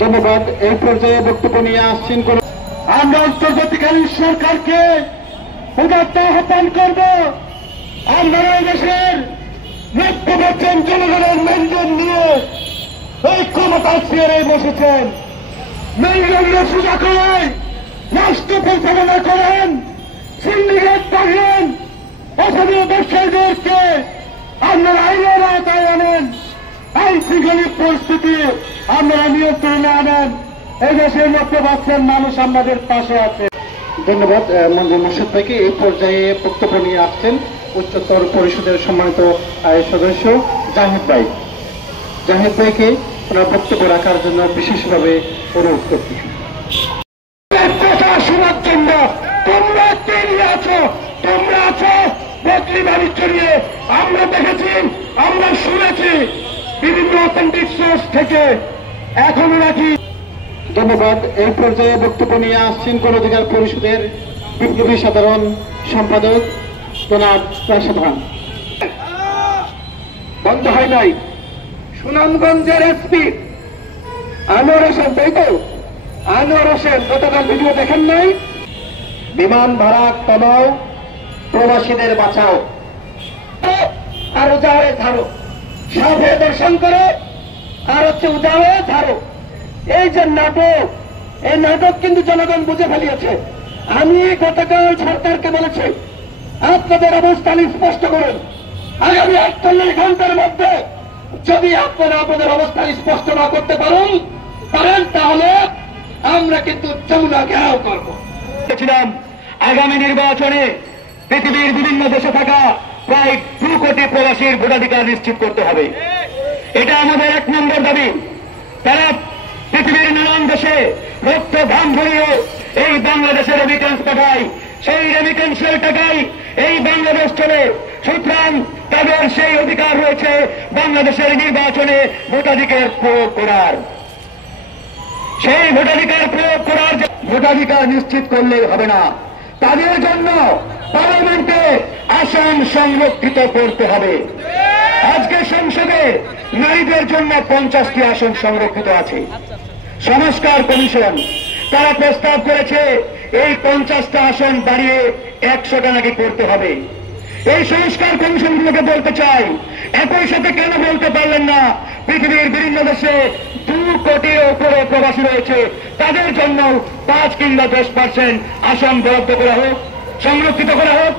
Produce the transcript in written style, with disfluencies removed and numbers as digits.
ধন্যবাদ। এই পর্যায়ে বক্তব্য নিয়ে আসছেন আমরা অন্তর্বর্তীকালীন সরকারকে উদাত্ত আহ্বান করব, আমরা এই দেশের 90% জনগণের লেনদেন নিয়ে এই ক্ষমতার চেয়ারে বসেছেন। মেরুদণ্ড সোজা করেন, রাষ্ট্র পরিচালনা করেন, সিন্ডিকেট পাঠান, অসাধু ব্যবসায়ীদেরকে আপনারা আইনের আওতায় আনেন, আইন শৃঙ্খলিক পরিস্থিতি আপনারা নিয়ন্ত্রণে আনেন। এই দেশের 90% মানুষ আমাদের পাশে আছে। ধন্যবাদ মন্ত্রী মোর্শেদ ভাইকে। এই পর্যায়ে বক্তব্য নিয়ে আসছেন উচ্চতর পরিষদের সম্মানিত সদস্য জাহিদ ভাই। জাহিদ ভাইকে ওনার বক্তব্য রাখার জন্য বিশেষভাবে অনুরোধ করছি। কথা শোনার জন্য তোমরা তৈরি আছো, তোমরা আছো বদলি বাণিজ্য নিয়ে। আমরা দেখেছি, আমরা শুনেছি বিভিন্ন অথেন্টিক সোর্স থেকে এখনো নাকি। ধন্যবাদ। এই পর্যায়ে বক্তব্য নিয়ে আসছেন গণ অধিকার পরিষদের বিপ্লবী সাধারণ সম্পাদক জনাব রাশেদ খান। বন্ধ হয় নাই সুনামগঞ্জের এসপি আনোয়ার হোসেন, তাই তো? আনোয়ার হোসেন গতকাল ভিডিও দেখেন নাই? বিমান ভাড়া কমাও, প্রবাসীদের বাঁচাও, আর উজাড়ে ধারো, সাধে দর্শন করো, আর হচ্ছে উজাড়ে ধারো। এই যে নাটক, এই নাটক কিন্তু জনগণ বুঝে ফেলিয়েছে। আমি গতকাল সরকারকে বলেছি, আপনাদের অবস্থান স্পষ্ট করুন। আগামী 48 ঘন্টার মধ্যে যদি আপনারা আপনাদের অবস্থান স্পষ্ট না করতে পারেন তাহলে আমরা কিন্তু যমুনা ঘেরাও করব। আগামী নির্বাচনে পৃথিবীর বিভিন্ন দেশে থাকা প্রায় 2 কোটি প্রবাসীর ভোটাধিকার নিশ্চিত করতে হবে। এটা আমাদের 1 নম্বর দাবি। তারা পৃথিবীর নানান দেশে রক্ত ঘাম ঝরিয়ে এই বাংলাদেশের রেমিটেন্স পাঠায়, সেই রেমিটেন্সের টাকায় এই বাংলাদেশ চলে। সুতরাং তাদের সেই অধিকার রয়েছে বাংলাদেশের নির্বাচনে ভোটাধিকার প্রয়োগ করার। সেই ভোটাধিকার প্রয়োগ করার ভোটাধিকার নিশ্চিত করলে হবে না, তাদের জন্য পার্লামেন্টে আসন সংরক্ষিত করতে হবে। আজকে সংসদে নারীদের জন্য 50টি আসন সংরক্ষিত আছে। সংস্কার কমিশন তারা প্রস্তাব করেছে এই 50টা আসন বাড়িয়ে 100টা নাকি করতে হবে। এই সংস্কার কমিশনগুলোকে বলতে চাই, একই সাথে কেন বলতে পারলেন না পৃথিবীর বিভিন্ন দেশে 2 কোটির উপরে প্রবাসী রয়েছে, তাদের জন্য 5 কিংবা 10% আসন বরাদ্দ করা হোক, সংরক্ষিত করা হোক।